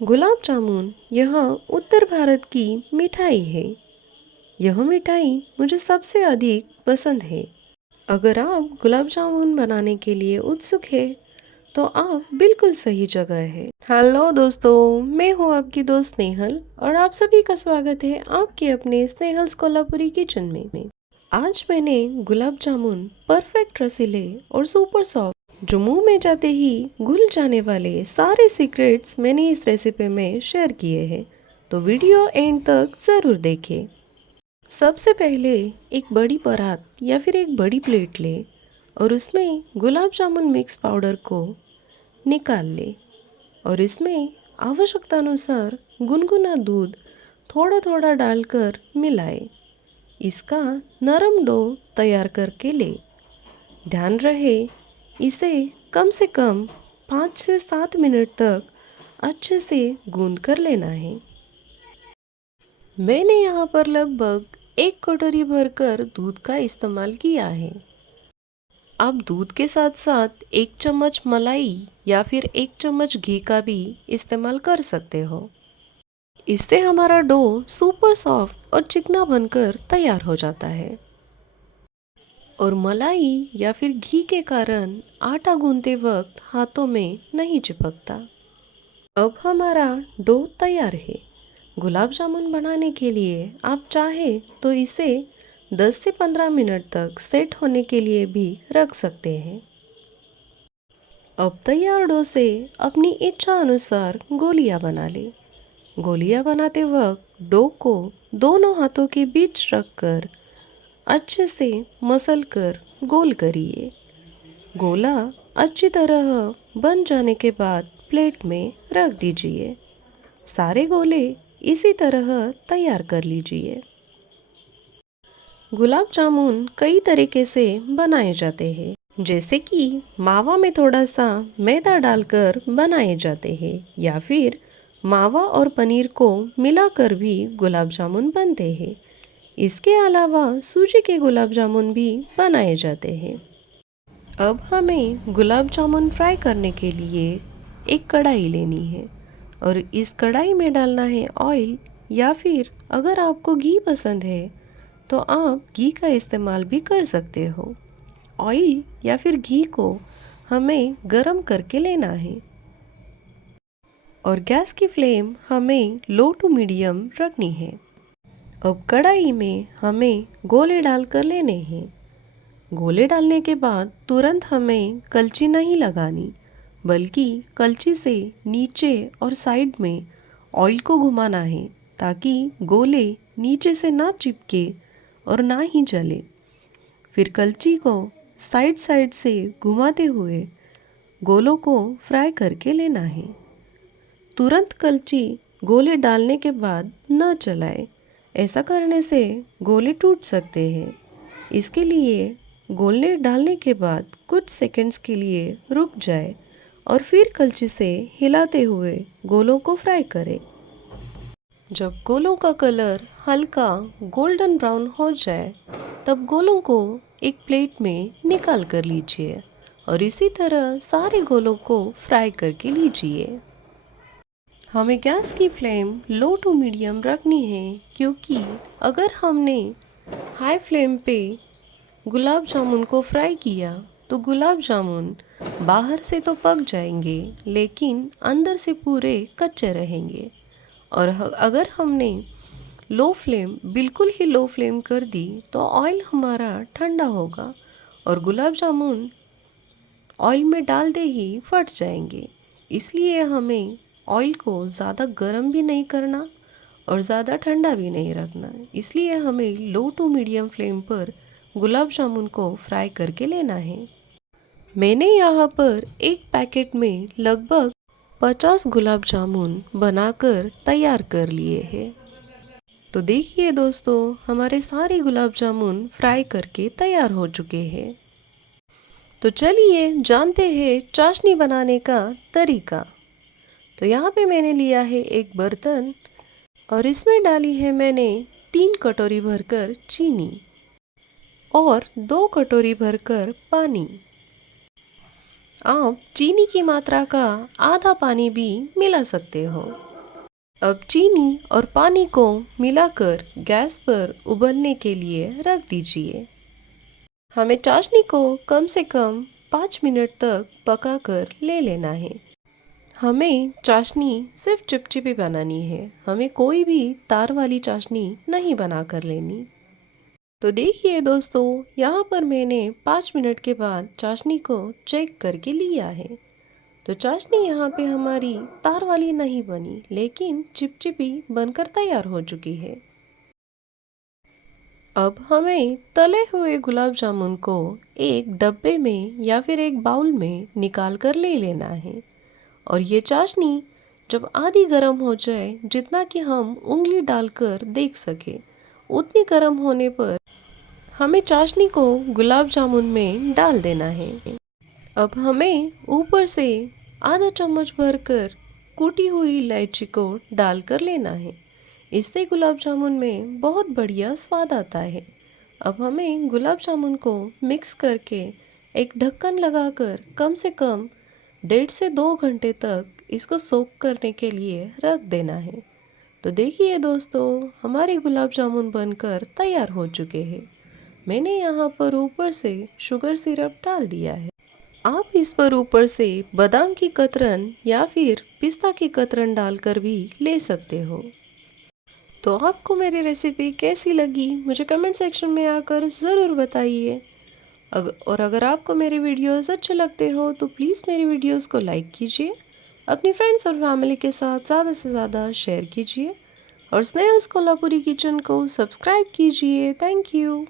गुलाब जामुन यह उत्तर भारत की मिठाई है। यह मिठाई मुझे सबसे अधिक पसंद है। अगर आप गुलाब जामुन बनाने के लिए उत्सुक है तो आप बिल्कुल सही जगह है। हेलो दोस्तों, मैं हूँ आपकी दोस्त स्नेहल और आप सभी का स्वागत है आपके अपने स्नेहल्स कोल्हापुरी किचन में। आज मैंने गुलाब जामुन परफेक्ट रसीले और सुपर सॉफ्ट जो मुंह में जाते ही घुल जाने वाले सारे सीक्रेट्स मैंने इस रेसिपी में शेयर किए हैं, तो वीडियो एंड तक ज़रूर देखें। सबसे पहले एक बड़ी परात या फिर एक बड़ी प्लेट ले और उसमें गुलाब जामुन मिक्स पाउडर को निकाल ले और इसमें आवश्यकता अनुसार गुनगुना दूध थोड़ा थोड़ा डालकर मिलाए। इसका नरम डो तैयार करके ले। ध्यान रहे इसे कम से कम 5 से 7 मिनट तक अच्छे से गूंद कर लेना है। मैंने यहाँ पर लगभग 1 कटोरी भरकर दूध का इस्तेमाल किया है। आप दूध के साथ साथ 1 चम्मच मलाई या फिर 1 चम्मच घी का भी इस्तेमाल कर सकते हो। इससे हमारा डो सुपर सॉफ्ट और चिकना बनकर तैयार हो जाता है और मलाई या फिर घी के कारण आटा गूंदते वक्त हाथों में नहीं चिपकता। अब हमारा डो तैयार है। गुलाब जामुन बनाने के लिए आप चाहे तो इसे 10 से 15 मिनट तक सेट होने के लिए भी रख सकते हैं। अब तैयार डो से अपनी इच्छा अनुसार गोलियां बना ले। गोलियां बनाते वक्त डो को दोनों हाथों के बीच रखकर अच्छे से मसल कर गोल करिए। गोला अच्छी तरह बन जाने के बाद प्लेट में रख दीजिए। सारे गोले इसी तरह तैयार कर लीजिए। गुलाब जामुन कई तरीके से बनाए जाते हैं, जैसे कि मावा में थोड़ा सा मैदा डालकर बनाए जाते हैं या फिर मावा और पनीर को मिलाकर भी गुलाब जामुन बनते हैं। इसके अलावा सूजी के गुलाब जामुन भी बनाए जाते हैं। अब हमें गुलाब जामुन फ्राई करने के लिए एक कढ़ाई लेनी है और इस कढ़ाई में डालना है ऑयल, या फिर अगर आपको घी पसंद है तो आप घी का इस्तेमाल भी कर सकते हो। ऑयल या फिर घी को हमें गरम करके लेना है और गैस की फ्लेम हमें लो टू मीडियम रखनी है। अब कढ़ाई में हमें गोले डालकर लेने हैं। गोले डालने के बाद तुरंत हमें कलची नहीं लगानी, बल्कि कलची से नीचे और साइड में ऑयल को घुमाना है ताकि गोले नीचे से ना चिपके और ना ही जले। फिर कलची को साइड साइड से घुमाते हुए गोलों को फ्राई करके लेना है। तुरंत कलची गोले डालने के बाद न चलाए, ऐसा करने से गोले टूट सकते हैं। इसके लिए गोले डालने के बाद कुछ सेकंड्स के लिए रुक जाए और फिर कलची से हिलाते हुए गोलों को फ्राई करें। जब गोलों का कलर हल्का गोल्डन ब्राउन हो जाए तब गोलों को एक प्लेट में निकाल कर लीजिए और इसी तरह सारे गोलों को फ्राई करके लीजिए। हमें गैस की फ्लेम लो टू मीडियम रखनी है, क्योंकि अगर हमने हाई फ्लेम पे गुलाब जामुन को फ्राई किया तो गुलाब जामुन बाहर से तो पक जाएंगे लेकिन अंदर से पूरे कच्चे रहेंगे। और अगर हमने बिल्कुल ही लो फ्लेम कर दी तो ऑयल हमारा ठंडा होगा और गुलाब जामुन ऑयल में डालते ही फट जाएंगे। इसलिए हमें ऑयल को ज़्यादा गर्म भी नहीं करना और ज़्यादा ठंडा भी नहीं रखना। इसलिए हमें लो टू मीडियम फ्लेम पर गुलाब जामुन को फ्राई करके लेना है। मैंने यहाँ पर एक पैकेट में लगभग 50 गुलाब जामुन बनाकर तैयार कर लिए हैं। तो देखिए दोस्तों, हमारे सारे गुलाब जामुन फ्राई करके तैयार हो चुके हैं। तो चलिए जानते हैं चाशनी बनाने का तरीका। तो यहाँ पे मैंने लिया है एक बर्तन और इसमें डाली है मैंने 3 कटोरी भरकर चीनी और 2 कटोरी भरकर पानी। आप चीनी की मात्रा का आधा पानी भी मिला सकते हो। अब चीनी और पानी को मिलाकर गैस पर उबलने के लिए रख दीजिए। हमें चाशनी को कम से कम 5 मिनट तक पकाकर ले लेना है। हमें चाशनी सिर्फ चिपचिपी बनानी है, हमें कोई भी तार वाली चाशनी नहीं बनाकर लेनी। तो देखिए दोस्तों, यहाँ पर मैंने 5 मिनट के बाद चाशनी को चेक करके लिया है। तो चाशनी यहाँ पे हमारी तार वाली नहीं बनी, लेकिन चिपचिपी बनकर तैयार हो चुकी है। अब हमें तले हुए गुलाब जामुन को एक डब्बे में या फिर एक बाउल में निकाल कर ले लेना है। और ये चाशनी जब आधी गर्म हो जाए, जितना कि हम उंगली डालकर देख सके, उतनी गर्म होने पर हमें चाशनी को गुलाब जामुन में डाल देना है। अब हमें ऊपर से आधा चम्मच भरकर कूटी हुई इलायची को डालकर लेना है। इससे गुलाब जामुन में बहुत बढ़िया स्वाद आता है। अब हमें गुलाब जामुन को मिक्स करके एक ढक्कन लगाकर कम से कम 1.5 से 2 घंटे तक इसको सोक करने के लिए रख देना है। तो देखिए दोस्तों, हमारे गुलाब जामुन बनकर तैयार हो चुके हैं। मैंने यहाँ पर ऊपर से शुगर सिरप डाल दिया है। आप इस पर ऊपर से बादाम की कतरन या फिर पिस्ता की कतरन डालकर भी ले सकते हो। तो आपको मेरी रेसिपी कैसी लगी मुझे कमेंट सेक्शन में आकर ज़रूर बताइए। और अगर आपको मेरे वीडियोस अच्छे लगते हो तो प्लीज़ मेरी वीडियोस को लाइक कीजिए, अपनी फ्रेंड्स और फैमिली के साथ ज़्यादा से ज़्यादा शेयर कीजिए और स्नेहल्स कोल्हापुरी किचन को सब्सक्राइब कीजिए। Thank you.